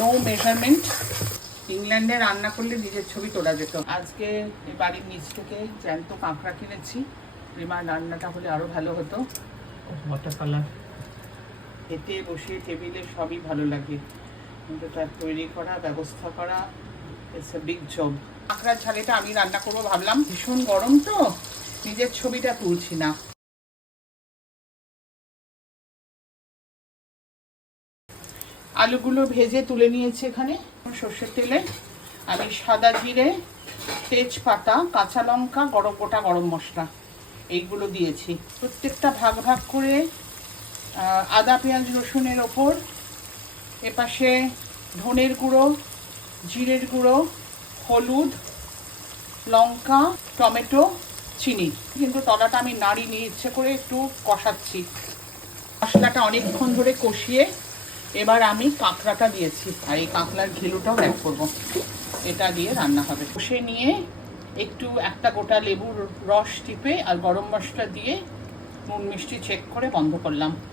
No measurement. ইংল্যান্ডে রান্না করলে নিজের ছবি তোলা যেত। আজকে এই বাড়ির নিচ থেকে জ্যান্ত কাঁকড়া কিনেছি। রিমার রান্নাটা হলে আরও ভালো হতো। ওয়াটার কালার খেতে বসে টেবিলে সবই ভালো লাগে, কিন্তু তার তৈরি করা, ব্যবস্থা করা, ইটস এ বিগ জব। কাঁকড়ার ঝালেটা আমি রান্না করবো ভাবলাম, ভীষণ গরম তো নিজের ছবিটা তুলছি না। আলুগুলো ভেজে তুলে নিয়েছি। এখানে সর্ষের তেলে আমি সাদা জিরে, তেজপাতা, কাঁচা লঙ্কা, গোটা গরম মশলা এইগুলো দিয়েছি। প্রত্যেকটা ভাগ ভাগ করে আদা পেঁয়াজ রসুনের ওপর এপাশে ধনের গুঁড়ো, জিরের গুঁড়ো, হলুদ, লঙ্কা, টমেটো, চিনি। কিন্তু তলাটা আমি নাড়িনি, ইচ্ছে করে একটু কষাচ্ছি। মশলাটা অনেকক্ষণ ধরে কষিয়ে এবার আমি কাঁকড়াটা দিয়েছি, আর এই কাঁকড়ার ঘিলুটাও অ্যাড করবো। এটা দিয়ে রান্না হবে। কষে নিয়ে একটু একটা গোটা লেবুর রস টিপে আর গরম মশলা দিয়ে নুন মিষ্টি চেক করে বন্ধ করলাম।